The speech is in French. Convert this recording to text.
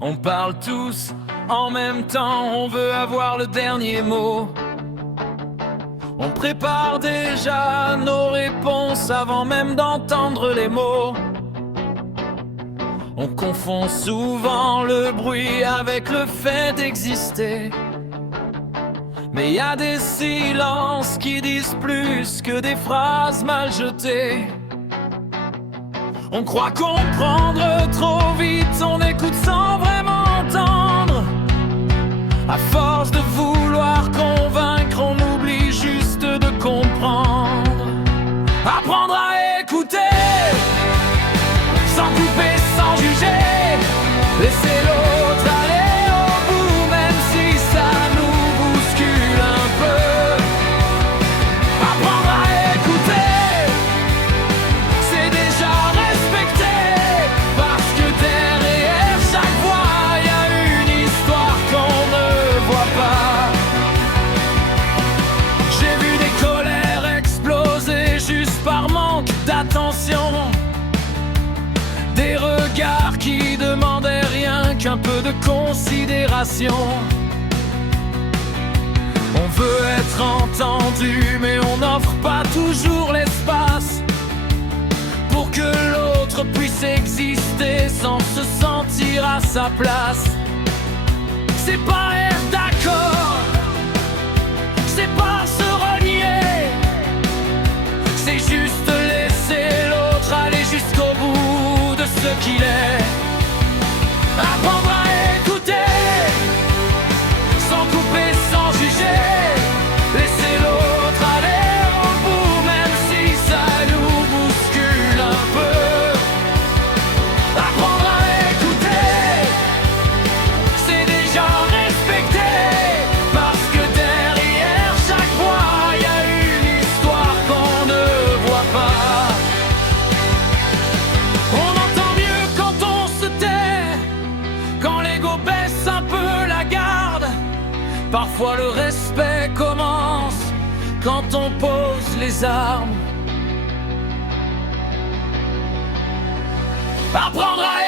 On parle tous en même temps, on veut avoir le dernier mot. On prépare déjà nos réponses avant même d'entendre les mots. On confond souvent le bruit avec le fait d'exister. Mais y a des silences qui disent plus que des phrases mal jetées. On croit comprendre trop vite, on écoute sans vraiment entendre. À force de vouloir convaincre, on oublie juste de comprendre. Apprendre à écouter, sans couper, sans juger. Laisser l'autre aller au bout, même si ça nous bouscule un peu. Apprendre à écouter, c'est déjà respecter. Parce que derrière chaque voix, y a une histoire qu'on ne voit pas. J'ai vu des colères exploser juste par manque d'attention. Des regards qui demandaient rien qu'un peu de considération. On veut être entendu, mais on n'offre pas toujours l'espace pour que l'autre puisse exister sans se sentir à sa place. C'est pas être d'accord, c'est pas se renier, c'est juste laisser l'autre aller jusqu'au bout de ce qu'il est. Apprendre à écouter, sans couper, sans juger. Laisser l'autre aller au bout, même si ça nous bouscule un peu. Apprendre à écouter, c'est déjà respecter. Parce que derrière chaque voix, y a une histoire qu'on ne voit pas. On entend mieux quand on se tait, quand l'ego baisse un peu la garde. Parfois le respect commence quand on pose les armes. Apprendre à